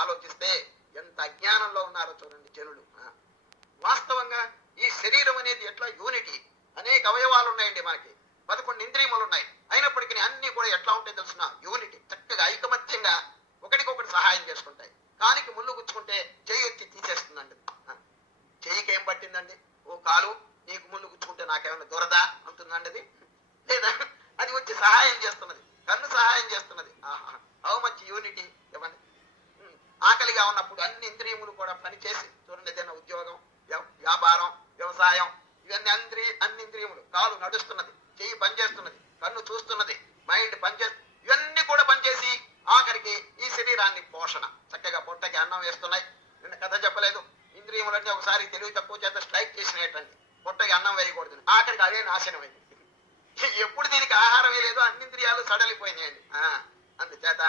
ఆలోచిస్తే ఎంత అజ్ఞానంలో ఉన్నారో చూడండి జనులు. వాస్తవంగా ఈ శరీరం అనేది ఎట్లా యూనిటీ, అనేక అవయవాలు ఉన్నాయండి మనకి, 11 ఇంద్రియములు ఉన్నాయి. అయినప్పటికీ అన్ని కూడా ఎట్లా ఉంటాయి తెలుసిన, యూనిటీ, చక్కగా ఐకమత్యంగా ఒకటికొకటి సహాయం చేసుకుంటాయి. కాలికి ముళ్ళు గుచ్చుకుంటే చెయ్యి వచ్చి తీసేస్తుందండి. చెయ్యికి ఏం పట్టిందండి? ఓ కాలు, నీకు ముళ్ళు గుచ్చుకుంటే నాకేమైనా దొరదా అంటుందండి అది? లేదా అది వచ్చి సహాయం చేస్తున్నది. కన్ను సహాయం చేస్తున్నది. హౌ మచ్ యూనిటీ ఇవ్వండి. ఆకలిగా ఉన్నప్పుడు అన్ని ఇంద్రియములు కూడా పనిచేసి చూడండి, ఏదైనా ఉద్యోగం, వ్యాపారం, వ్యవసాయం, ఇవన్నీ అన్ని ఇంద్రియములు. కాలు నడుస్తున్నది, చెయ్యి పనిచేస్తున్నది, కన్ను చూస్తున్నది, మైండ్ పనిచేస్తుంది, ఇవన్నీ కూడా పనిచేసి ఆఖరికి ఈ శరీరాన్ని పోషణ, చక్కగా పొట్టకి అన్నం వేస్తున్నాయి. నిన్న కథ చెప్పలేదు, ఇంద్రియములన్నీ ఒకసారి తెలివి తక్కువ చేత స్ట్రైక్ చేసినట్టండి, పొట్టకి అన్నం వేయకూడదు, ఆఖరికి అదే నాశనం అయింది. ఎప్పుడు దీనికి ఆహారం వేయలేదో అన్ని ఇంద్రియాలు సడలిపోయినాయండి. అందుచేత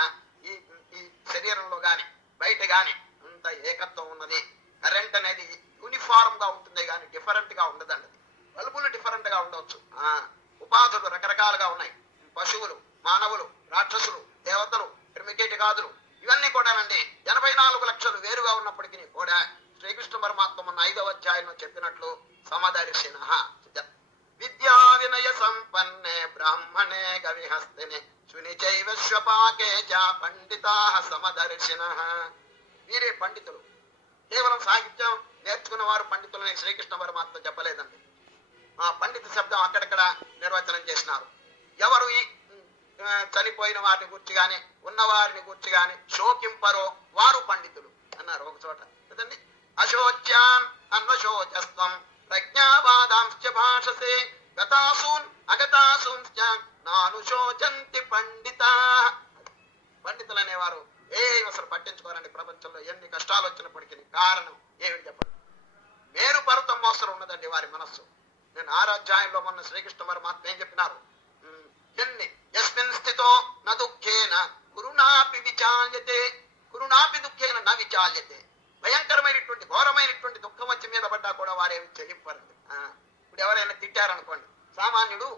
ఈ శరీరంలో గాని బయట గాని అంత ఏకత్వం ఉన్నది. కరెంట్ అనేది యూనిఫార్మ్ గా ఉంటుంది కానీ డిఫరెంట్ గా ఉండదండి. బల్బులు డిఫరెంట్ గా ఉండవచ్చు, ఉపాధులు రకరకాలుగా ఉన్నాయి. పశువులు, మానవులు, రాక్షసులు, దేవతలు, క్రిమికీటకాదులు ఇవన్నీ కూడానండి 84 లక్షలు వేరుగా ఉన్నప్పటికీ కూడా శ్రీకృష్ణ పరమాత్మ మన 5వ అధ్యాయంలో చెప్పినట్లు సమదర్శిన విద్యా వినయ సంపన్నే బ్రాహ్మణే గవిహస్తిని సునిచైవ శ్వపాకే చ పండితా సమదర్శిన. వీరే పండితులు. కేవలం సాహిత్యం నేర్చుకున్న వారు పండితులని శ్రీకృష్ణ పరమాత్మ చెప్పలేదండి. ఆ పండిత శబ్దం అక్కడక్కడ నిర్వచనం చేసినారు. ఎవరు ఈ చనిపోయిన వారిని గురించి గాని ఉన్నవారిని గురించి గాని శోకింపరో వారు పండితులు అన్నారు ఒక చోట కదండి. అశోచ్యాన్ అన్వశోచస్వం ప్రజ్ఞావాదాంశ్చ భాషసే గతాసూన్ అగతాసూంశ్చ నానుశోచంతి పండితా. పండితులు అనేవారు ఏం అసలు పట్టించుకోరండి. ప్రపంచంలో ఎన్ని కష్టాలు వచ్చినప్పటికీ కారణం ఏమిటి చెప్పండి? మేరు పర్వతం మోస్తరు ఉన్నదండి వారి మనస్సు. నేను 6వ అధ్యాయంలో మొన్న శ్రీకృష్ణ పరమాత్మ ఏం చెప్పినారు? ఎన్ని యస్మిన్ స్థితో న దుఃఖేన కురుణాపి విచాల్యతే కురుణాపి దుఃఖేన న విచాల్యతే. భయంకరమైనటువంటి ఘోరమైనటువంటి దుఃఖం వచ్చి మీద పడ్డా కూడా వారేమి చెల్లింపరండి. ఇప్పుడు ఎవరైనా తిట్టారనుకోండి, సామాన్యుడు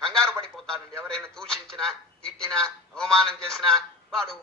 కంగారు పడిపోతాడండి. ఎవరైనా దూషించినా, తిట్టినా, అవమానం చేసినా వాడు